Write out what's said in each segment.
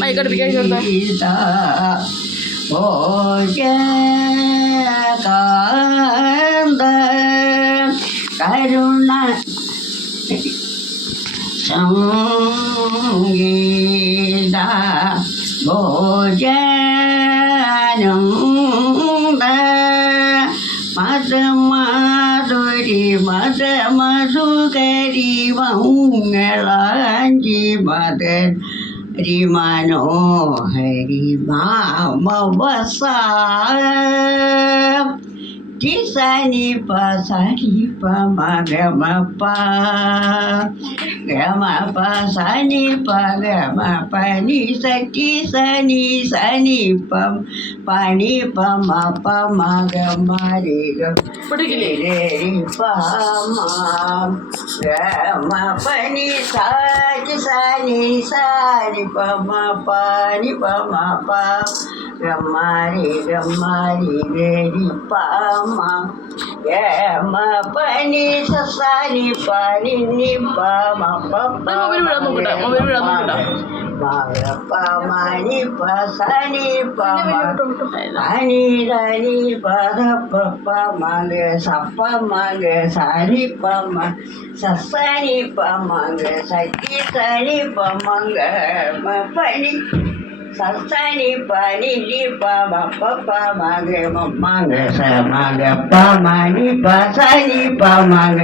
മൈക്കടുപ്പിക്കാൻ കൊടുത്ത കരുണ സംഗീത ഭോജനം മധുരി മധുകരി മംഗളാഞ്ചി മദരി മനോഹരി മാമവസ സനി പ സനി പ മഗമ പ ഗമ പ സനി പ ഗമ പനി സനി സനി സനി പ പനി പ മ പ മഗമ രി ഗ രി പ മ ഗമ പനി സനി സനി സനി പ മ പനി പ മ പ ഗമാരി ഗരി പാമ ഗമ പനി സനി പനി നി പമ പപ്പ മനി പനി പമ അനി ധനി പദ പപ്പ മഗ സപ്പ മഗ സനി പമ സനി പമഗ സനി സനി പമഗ പനി സനി പനി നി പമ പപ്പ മഗ മഗ സ മഗ പമനി പനി പമഗ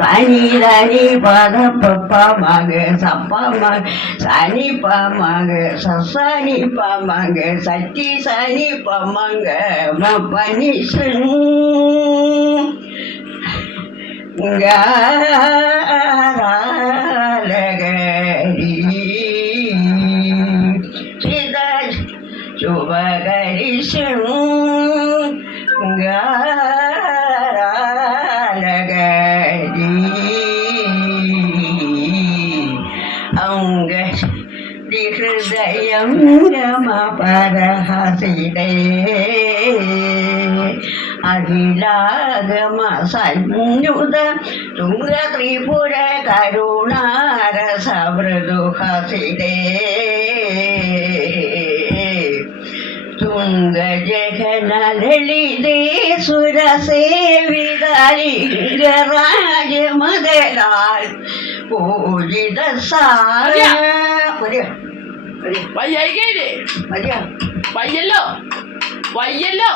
പനി ധനി പദ പപ്പ മഗ സപ്പ മഗ സനി പമഗ സനി പമഗ സറ്റി സനി പമഗ പനി ശുഭകരി ശൃംഗാരഗരി അംഗി ഹൃദയം ഗമ പരഹസിതേ അഖിലാഗമ സഞ്യുത തുംഗ ത്രിപുര കരുണാരസ മൃദുഹസിതേ തുംഗ ജഗന ലളിതേ സുരസേവിതലിംഗരാജ മദലാൽ പൂജിത സാര വയ്യല്ലോ വയ്യല്ലോ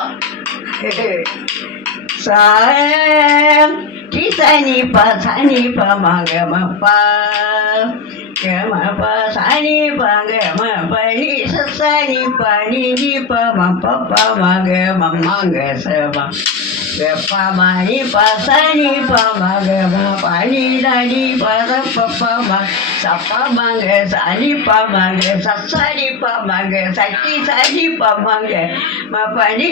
സനി പ മഗമ പ ഗമ പ സനി പ ഗമ പനി സനി പനി നി പ മ പ മഗ മഗ സ പ മനി പ സനി പ മഗ പനി ധനി പദ പ മ സപ്പ മഗ സനി പ മഗ സനി പ മഗ സറ്റി സനി പ മഗ മ പനി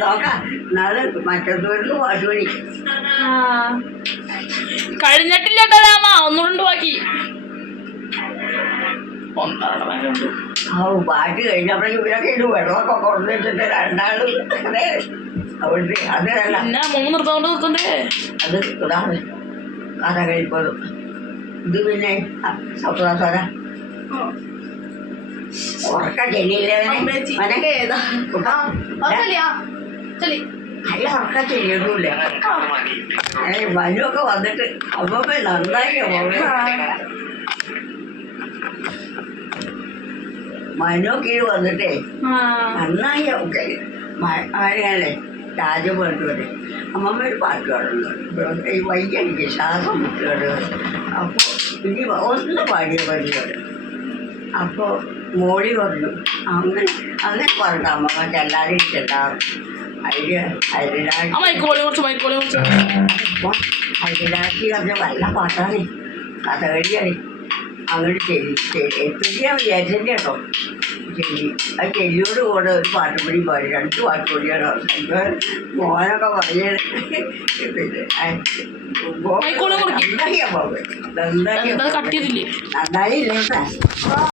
നോക്കാം നാളെ മറ്റൊരു പാട്ട് പണി കഴിഞ്ഞിട്ടില്ല രാമ ഒന്നുകൊണ്ട് ബാക്കി പാട്ട് കഴിഞ്ഞപ്പോഴേക്കും ഇവരൊക്കെ ഇത് വെള്ളമൊക്കെ കൊണ്ടുവച്ചിട്ട് രണ്ടാളും അവിടെ അതല്ല നിർത്തണ്ടേ അത് ഇതാണ് കഥ കഴിപ്പതും ഇത് പിന്നെ സപ്താസ്വര ഉറക്കം ചെല്ലില്ലേ മനക്കെ ഏതാ നല്ല ഉറക്കം ചെല്ലിയിട്ടില്ല മനുവൊക്കെ വന്നിട്ട് അപ്പൊ നന്നായി മനൊക്കെ വന്നിട്ടേ നന്നായി ആരെയാണല്ലേ രാജപാട്ട് വരെ അമ്മമ്മ ഒരു പാട്ട് പാടുന്നുണ്ട് ഈ വൈകി ശ്വാസം മുട്ടുകയാണ് അപ്പോൾ ഇനി ഒന്ന് പാടിയ പാടിയാണ് അപ്പോൾ മോളി പറഞ്ഞു അങ്ങനെ പറഞ്ഞു അമ്മമ്മ ചെല്ലാതെ ചെല്ലാറും ഹരിരാജി പറഞ്ഞ നല്ല പാട്ടാണ് കഥകളിയാണ് അങ്ങോട്ട് എത്തിക്കാൻ വിചാരിച്ചിട്ട് കേട്ടോ ചെല്ലി ആ ചെല്ലിയോട് കൂടെ ഒരു പാട്ട് കൂടി പാടി 2 പാട്ട് കൂടിയാണ് മോനൊക്കെ പറയുന്നത് പിന്നെ കൈക്കോളും മുറിക്കും. നന്നാക്കിയാ പോകും നന്നാക്കിയാ കട്ട് ചെയ്തില്ലേ? നന്നായില്ലേ